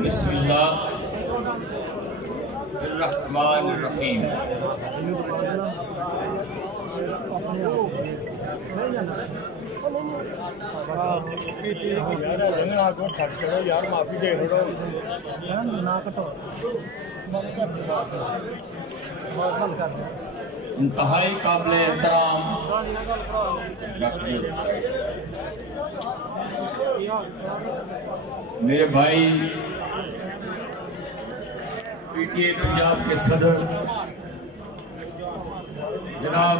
बिस्मिल्लाहिर्रहमानिर्रहीम। यार माफी दे ना कटो इंतहाई काबिल एहतराम मेरे भाई पीटीए पंजाब के सदर जनाब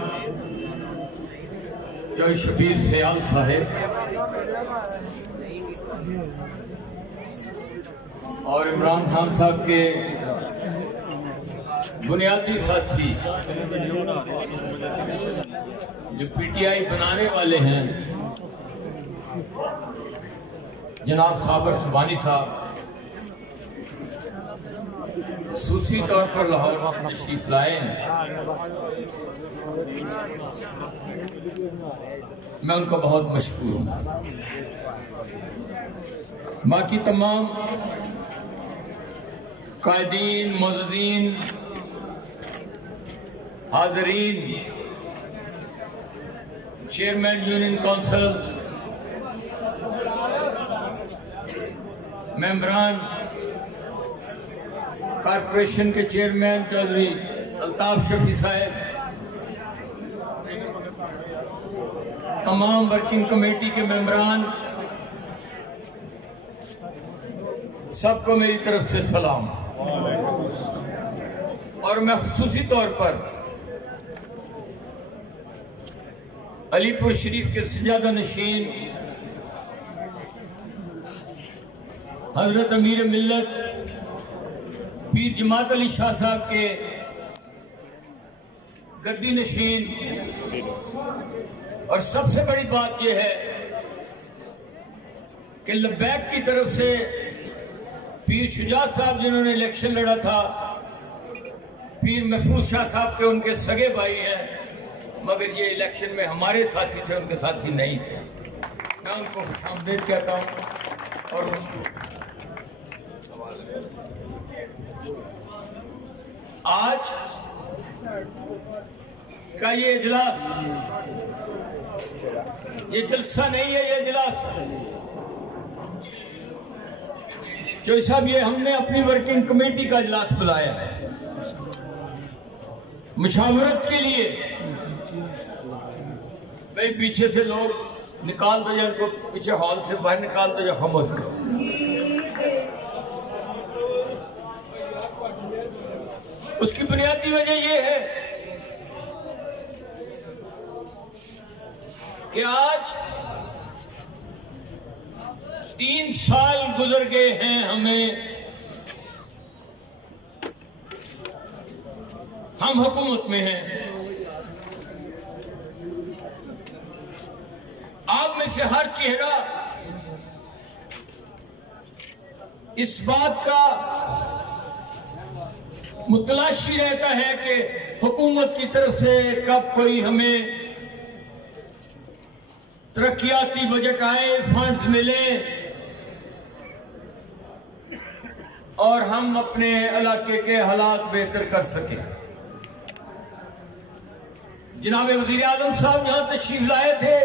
जय शबीर सयाल साहेब और इमरान खान साहब के बुनियादी साथी जो पीटीआई बनाने वाले हैं जनाब साबर सुबानी साहब सूसी तौर पर लाहौर से तशरीफ लाए हैं। मैं उनका बहुत मशकूर हूँ। बाकी तमाम कायदीन मौजूदीन हाज़रीन चेयरमैन यूनियन काउंसिल्स मेंबरान कॉरपोरेशन के चेयरमैन चौधरी अल्ताफ शफी साहब तमाम वर्किंग कमेटी के मेंबरान सबको मेरी तरफ से सलाम। और मैं खुसूसी तौर पर अलीपुर शरीफ के सजादा नशीन हजरत अमीर मिल्लत पीर जमात अली शाह साहब के गद्दी नशीन और सबसे बड़ी बात यह है कि लब्बैक की तरफ से पीर शुजा साहब जिन्होंने इलेक्शन लड़ा था, पीर महफूज शाह साहब के उनके सगे भाई हैं, मगर ये इलेक्शन में हमारे साथी थे, उनके साथी नहीं थे। मैं उनको खुशामदीद कहता हूँ। और आज का ये इजलास, ये जलसा नहीं है, ये इजलास चौधरी साहब, ये हमने अपनी वर्किंग कमेटी का इजलास बुलाया है मुशावरत के लिए। भाई पीछे से लोग निकाल दो, उनको पीछे हॉल से बाहर निकाल दो, जो खामोश करो। उसकी बुनियादी वजह यह है कि आज 3 साल गुजर गए हैं, हम हुकूमत में हैं। आप में से हर चेहरा इस बात का मुतलाशी रहता है कि हुकूमत की तरफ से कब कोई हमें तरक्याती बजट आए, फंड्स मिले और हम अपने इलाके के हालात बेहतर कर सके। जनाब वजीर आजम साहब यहां तशरीफ लाए थे,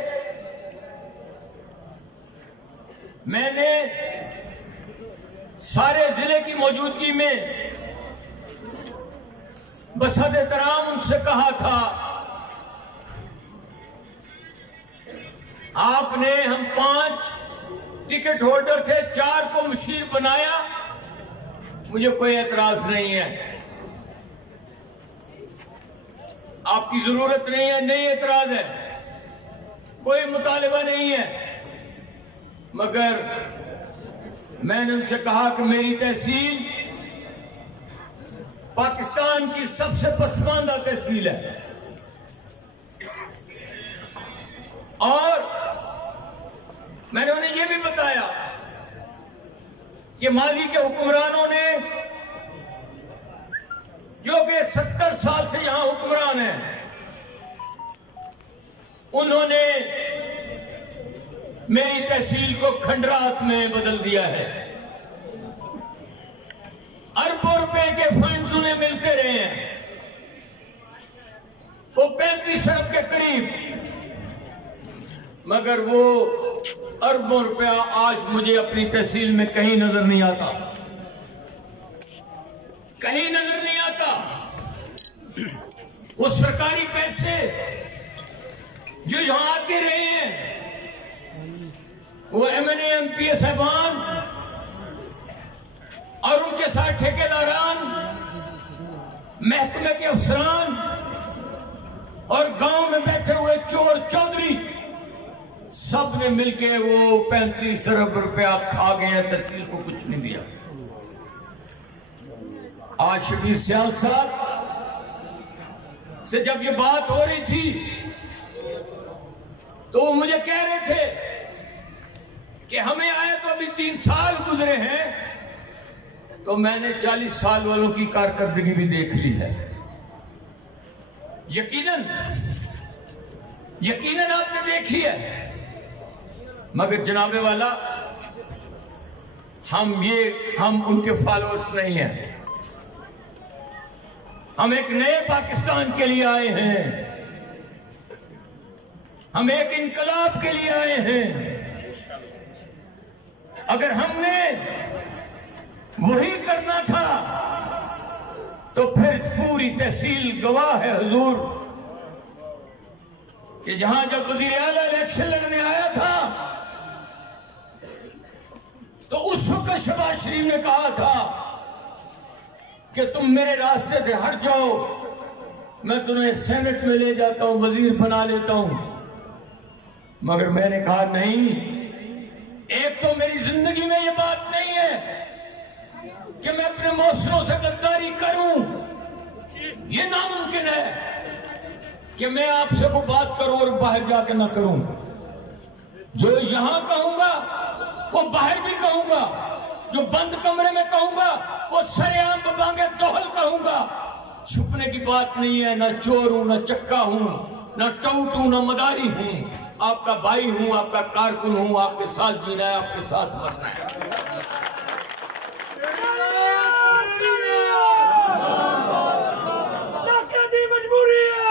मैंने सारे जिले की मौजूदगी में बसद एहतराम उनसे कहा था, आपने, हम 5 टिकट होल्डर थे, 4 को मुशीर बनाया, मुझे कोई एतराज नहीं है, आपकी जरूरत नहीं है, नहीं एतराज है, कोई मुतालिबा नहीं है। मगर मैंने उनसे कहा कि मेरी तहसील पाकिस्तान की सबसे पसमानदा तहसील है और मैंने उन्हें यह भी बताया कि माजी के हुक्मरानों ने, जो कि 70 साल से यहां हुक्मरान हैं, उन्होंने मेरी तहसील को खंडरात में बदल दिया है। अरबों रुपए के फंड्स उन्हें मिलते रहे हैं, वो 35 अरब के करीब, मगर वो अरबों रुपया आज मुझे अपनी तहसील में कहीं नजर नहीं आता, कहीं नजर नहीं आता। वो सरकारी पैसे जो यहां आते रहे हैं, वो MNA MPA साहबान और उनके साथ ठेकेदारान, महकमे के अफसरान और गांव में बैठे हुए चोर चौधरी, सब ने मिलकर वो 35 अरब रुपया खा गए हैं, तहसील को कुछ नहीं दिया। आज शबीर सियाल साहब से जब ये बात हो रही थी तो वो मुझे कह रहे थे कि हमें आए तो अभी 3 साल गुजरे हैं, तो मैंने 40 साल वालों की कारकर्दगी भी देख ली है। यकीनन आपने देखी है, मगर जनाबे वाला हम उनके फॉलोअर्स नहीं हैं। हम एक नए पाकिस्तान के लिए आए हैं, हम एक इनकलाब के लिए आए हैं। अगर हमने वही करना था तो फिर पूरी तहसील गवाह है हुजूर कि जहां जब वजीर आला इलेक्शन लड़ने आया था तो उस वक्त शहबाज शरीफ ने कहा था कि तुम मेरे रास्ते से हट जाओ, मैं तुम्हें सेनेट में ले जाता हूं, वजीर बना लेता हूं। मगर मैंने कहा नहीं, एक तो मेरी जिंदगी में ये बात नहीं है कि मैं अपने मौसरों से गद्दारी करूं, ये नामुमकिन है कि मैं आपसे को बात करूं और बाहर जाके ना करूं। जो यहां कहूंगा वो बाहर भी कहूंगा, जो बंद कमरे में कहूंगा वो सरेआम बबांगे दोहल कहूंगा। छुपने की बात नहीं है, ना चोर हूं, ना चक्का हूं, ना टाउट हूं, ना मदारी हूं। आपका भाई हूं, आपका कारकुन हूं, आपके साथ जीना है, आपके साथ मरना है। मजबूरी है।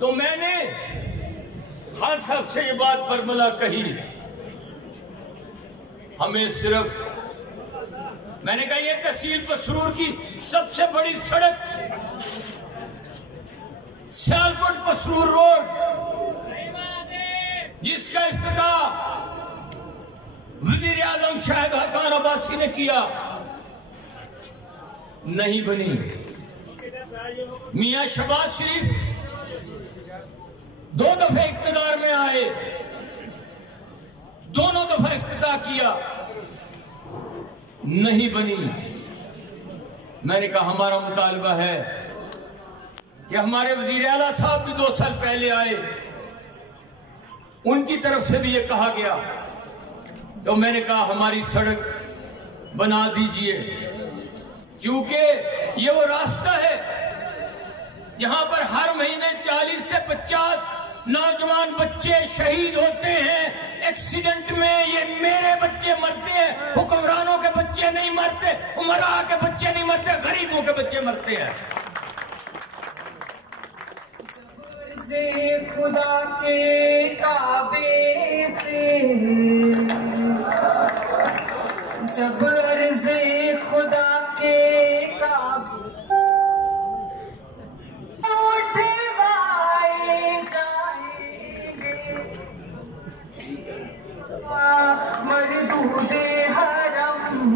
तो मैंने खान साहब से ये बात बरमला कही, हमें सिर्फ मैंने कहा ये तहसील पसरूर की सबसे बड़ी सड़क सियालकोट पसरूर रोड, जिसका इफ्तिताह वज़ीर आज़म शाहिद हक़ान अब्बासी ने किया, नहीं बनी। मियां शहबाज शरीफ 2 दफे इक़्तिदार में आए, दोनों दफा इफ्तिताह किया, नहीं बनी। मैंने कहा हमारा मुतालबा है कि हमारे वज़ीर आला साहब भी 2 साल पहले आए, उनकी तरफ से भी ये कहा गया। तो मैंने कहा हमारी सड़क बना दीजिए, क्योंकि ये वो रास्ता है जहां पर हर महीने 40 से 50 नौजवान बच्चे शहीद होते हैं एक्सीडेंट में। ये मेरे बच्चे मरते हैं, हुक्मरानों के बच्चे नहीं मरते, उमरा के बच्चे नहीं मरते, गरीबों के बच्चे मरते हैं। खुदा के काबे से जब अर्ज़े खुदा के काबे उठवाए जाएंगे, मरदूदे हरम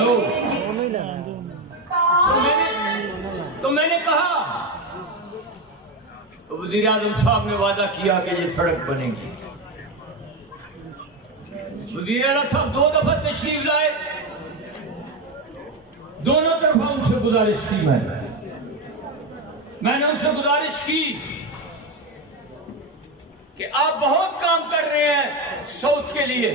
हेलो, तो मैंने कहा, तो वजीर आजम साहब ने वादा किया कि ये सड़क बनेगी। वजीर आला साहब 2 दफा तशरीफ लाए, दोनों तरफा उनसे गुजारिश की, मैंने उनसे गुजारिश की कि आप बहुत काम कर रहे हैं साउथ के लिए,